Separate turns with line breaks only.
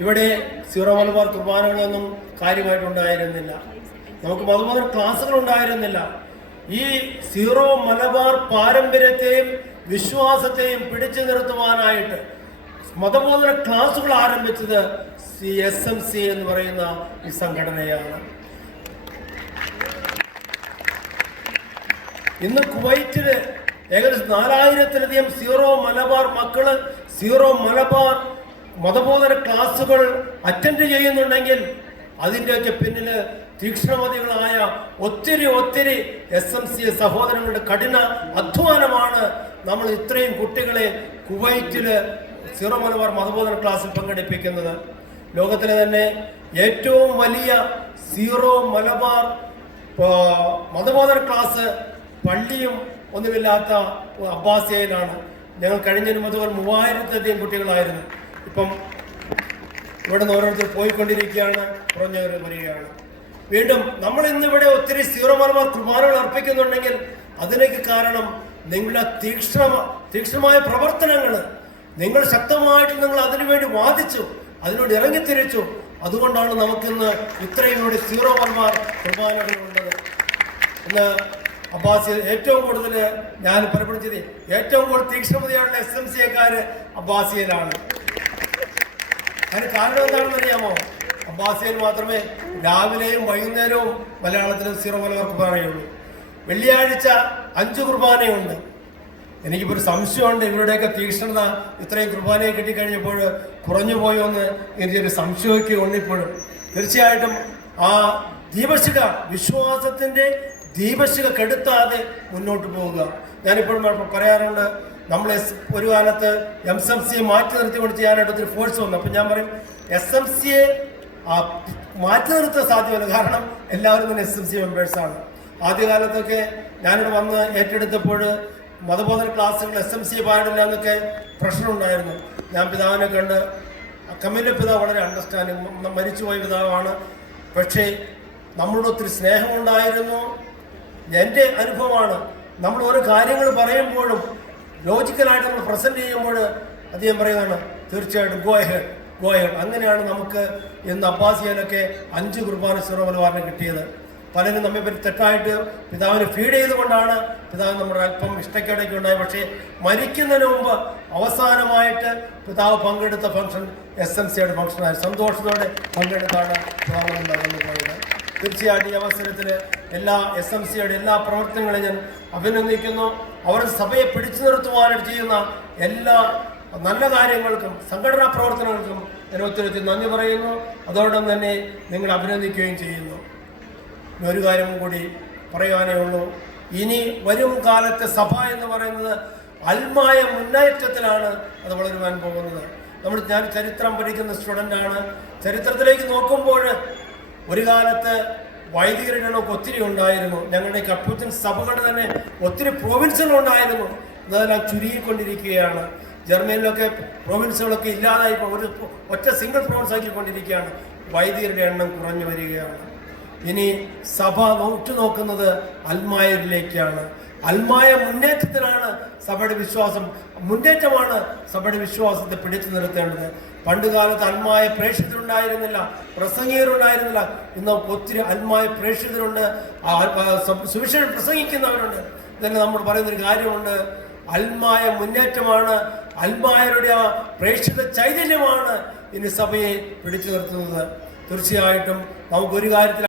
ഇവിടെ സീറോ മലബാർ കുർബാനകളൊന്നും കാര്യമായിട്ടുണ്ടായിരുന്നില്ല. നമുക്ക് മതബോധന ക്ലാസ്സുകൾ ഉണ്ടായിരുന്നില്ല ഈ സീറോ മലബാർ പാരമ്പര്യത്തെയും വിശ്വാസത്തെയും പിടിച്ചു നിർത്തുവാനായിട്ട് മതബോധന ക്ലാസുകൾ ആരംഭിച്ചത് സി എസ് എം സി എന്ന് പറയുന്ന ഈ സംഘടനയാണ്. ഇന്ന് കുവൈറ്റിൽ ഏകദേശം നാലായിരത്തിലധികം സീറോ മലബാർ മക്കൾ സീറോ മലബാർ മതബോധന ക്ലാസ്സുകൾ അറ്റൻഡ് ചെയ്യുന്നുണ്ടെങ്കിൽ അതിന്റെയൊക്കെ പിന്നിൽ തീക്ഷ്ണമതികളായ ഒത്തിരി ഒത്തിരി എസ് എം സി സഹോദരങ്ങളുടെ കഠിന അധ്വാനമാണ് നമ്മൾ ഇത്രയും കുട്ടികളെ കുവൈറ്റിൽ സീറോ മലബാർ മതബോധന ക്ലാസ്സിൽ പങ്കെടുപ്പിക്കുന്നത്. ലോകത്തിലെ തന്നെ ഏറ്റവും വലിയ സീറോ മലബാർ മതബോധന ക്ലാസ് പള്ളിയും ഒന്നുമില്ലാത്ത അബ്ബാസിയയിലാണ്. ഞങ്ങൾ കഴിഞ്ഞതിന് മുതൽ മൂവായിരത്തിലധികം കുട്ടികളായിരുന്നു. ഇപ്പം ഇവിടെ നിന്ന് ഓരോരുത്തർ പോയിക്കൊണ്ടിരിക്കുകയാണ് കുറഞ്ഞവർ വരികയാണ്. വീണ്ടും നമ്മൾ ഇന്നിവിടെ ഒത്തിരി സീറോമാർമാർ കുർബാനകൾ അർപ്പിക്കുന്നുണ്ടെങ്കിൽ അതിലേക്ക് കാരണം നിങ്ങളുടെ തീക്ഷ്ണ തീക്ഷ്ണമായ പ്രവർത്തനങ്ങൾ നിങ്ങൾ ശക്തമായിട്ട് നിങ്ങൾ അതിനുവേണ്ടി വാദിച്ചു അതിനോട് ഇറങ്ങിത്തിരിച്ചു. അതുകൊണ്ടാണ് നമുക്കിന്ന് ഇത്രയും കൂടി സീറോമാർമാർ ഉള്ളത്. ഇന്ന് അബ്ബാസിൽ ഏറ്റവും കൂടുതൽ ഞാൻ ചെയ്ത് ഏറ്റവും കൂടുതൽ തീക്ഷ്ണമതിയുള്ള എസ് എം സി എക്കാര് അബ്ബാസിയയിലാണ് അതിന് കാരണം എന്താണെന്ന് അറിയാമോ? അബ്ബാസിയൻ മാത്രമേ രാവിലെയും വൈകുന്നേരവും മലയാളത്തിൽ സീറോ മലവർക്ക് പറയുള്ളൂ വെള്ളിയാഴ്ച അഞ്ച് കുർബാനയുണ്ട്. എനിക്കിപ്പോൾ ഒരു സംശയമുണ്ട്. ഇവരുടെയൊക്കെ തീക്ഷണത ഇത്രയും കുർബാനയെ കിട്ടിക്കഴിഞ്ഞപ്പോൾ കുറഞ്ഞു പോയോ എന്ന് എനിക്കൊരു സംശയമൊക്കെ ഉണ്ടിപ്പോഴും തീർച്ചയായിട്ടും ആ ദീപശിഖ വിശ്വാസത്തിന്റെ ദീപശിഖ കെടുത്താതെ മുന്നോട്ട് പോവുക. ഞാനിപ്പോഴും പറയാറുണ്ട് നമ്മൾ എസ് ഒരു കാലത്ത് എം എം സിയെ മാറ്റി നിർത്തിക്കൊണ്ട് ചെയ്യാനായിട്ട് ഒത്തിരി ഫോഴ്സ് വന്നു. അപ്പം ഞാൻ പറയും എസ് എം സിയെ മാറ്റി നിർത്താൻ സാധ്യമല്ല. കാരണം എല്ലാവരും തന്നെ എസ് എം സി മെമ്പേഴ്സാണ് ആദ്യകാലത്തൊക്കെ ഞാനിവിടെ വന്ന് ഏറ്റെടുത്തപ്പോൾ മതബോധന ക്ലാസ്സുകൾ എസ് എം സി പാടില്ല എന്നൊക്കെ പ്രശ്നമുണ്ടായിരുന്നു. ഞാൻ പിതാവിനെ കണ്ട് കമ്മിന്റെ പിതാവ് വളരെ അണ്ടർസ്റ്റാൻഡിങ് മരിച്ചുപോയ പിതാവാണ്. പക്ഷേ നമ്മളോട് ഒത്തിരി സ്നേഹമുണ്ടായിരുന്നു. എന്റെ അനുഭവമാണ്. നമ്മൾ ഓരോ കാര്യങ്ങൾ പറയുമ്പോഴും ലോജിക്കലായിട്ട് നമ്മൾ പ്രസന്റ് ചെയ്യുമ്പോൾ അദ്ദേഹം പറയുന്നതാണ് തീർച്ചയായിട്ടും ഗോ ഹെഡ് ഗോ ഹെഡ് അങ്ങനെയാണ് നമുക്ക് ഇന്ന് അബ്ബാസിയാനൊക്കെ അഞ്ച് കുർബാന സുറമലവാറിന് കിട്ടിയത്. പലരും നമ്മെ പറ്റി തെറ്റായിട്ട് പിതാവിനെ ഫീഡ് ചെയ്തുകൊണ്ടാണ് പിതാവ് നമ്മുടെ അല്പം ഇഷ്ടക്കേടൊക്കെ ഉണ്ടായി പക്ഷേ മരിക്കുന്നതിന് മുമ്പ് അവസാനമായിട്ട് പിതാവ് പങ്കെടുത്ത ഫംഗ്ഷൻ എസ് എം സിയുടെ ഫംഗ്ഷനായി സന്തോഷത്തോടെ പങ്കെടുത്താണ് പിതാവ് നടന്നു പോയത്. തീർച്ചയായിട്ടും ഈ അവസരത്തിൽ എല്ലാ എസ് എം സിയുടെ എല്ലാ പ്രവർത്തനങ്ങളെ ഞാൻ അഭിനന്ദിക്കുന്നു. അവർ സഭയെ പിടിച്ചു നിർത്തുവാനായിട്ട് ചെയ്യുന്ന എല്ലാ നല്ല കാര്യങ്ങൾക്കും സംഘടനാ പ്രവർത്തനങ്ങൾക്കും ഞാൻ ഒത്തിരി ഒത്തിരി നന്ദി പറയുന്നു. അതോടൊപ്പം തന്നെ നിങ്ങൾ അഭിനന്ദിക്കുകയും ചെയ്യുന്നു. ഒരു കാര്യം കൂടി പറയുവാനേ ഉള്ളൂ. ഇനി വരും കാലത്തെ സഭ എന്ന് പറയുന്നത് അൽമായ മുന്നേറ്റത്തിലാണ് അത് വളരുവാൻ പോകുന്നത്. നമ്മൾ ഞാൻ ചരിത്രം പഠിക്കുന്ന സ്റ്റുഡന്റാണ്. ചരിത്രത്തിലേക്ക് നോക്കുമ്പോൾ ഒരു കാലത്ത് വൈദികരുടെ എണ്ണം ഒത്തിരി ഉണ്ടായിരുന്നു. ഞങ്ങളുടെ കപ്പൂച്ചൻ സഭകളുടെ തന്നെ ഒത്തിരി പ്രോവിൻസുകൾ ഉണ്ടായിരുന്നു. അതെല്ലാം ചുരുങ്ങിക്കൊണ്ടിരിക്കുകയാണ്. ജർമ്മനിയിലൊക്കെ പ്രോവിൻസുകളൊക്കെ ഇല്ലാതായി ഒരു ഒറ്റ സിംഗിൾ പ്രോവിൻസ് ആക്കിക്കൊണ്ടിരിക്കുകയാണ്. വൈദികരുടെ എണ്ണം കുറഞ്ഞു വരികയാണ്. ഇനി സഭ ഉറ്റുനോക്കുന്നത് അൽമായരിലേക്കാണ്. അൽമായ മുന്നേറ്റത്തിലാണ് സഭയുടെ വിശ്വാസം മുന്നേറ്റമാണ് സഭയുടെ വിശ്വാസത്തെ പിടിച്ചു നിർത്തേണ്ടത്. പണ്ട് കാലത്ത് അൽമായ പ്രേക്ഷിതരുണ്ടായിരുന്നില്ല പ്രസംഗികരുണ്ടായിരുന്നില്ല. ഇന്ന് ഒത്തിരി അൽമായ പ്രേക്ഷിതരുണ്ട് സുവിശേഷം പ്രസംഗിക്കുന്നവരുണ്ട്. ഇതന്നെ നമ്മൾ പറയുന്നൊരു കാര്യമുണ്ട്. അൽമായ മുന്നേറ്റമാണ് അൽമായരുടെ ആ പ്രേക്ഷിത ചൈതന്യമാണ് ഇനി സഭയെ പിടിച്ചു നിർത്തുന്നത്. തീർച്ചയായിട്ടും നമുക്കൊരു കാര്യത്തിൽ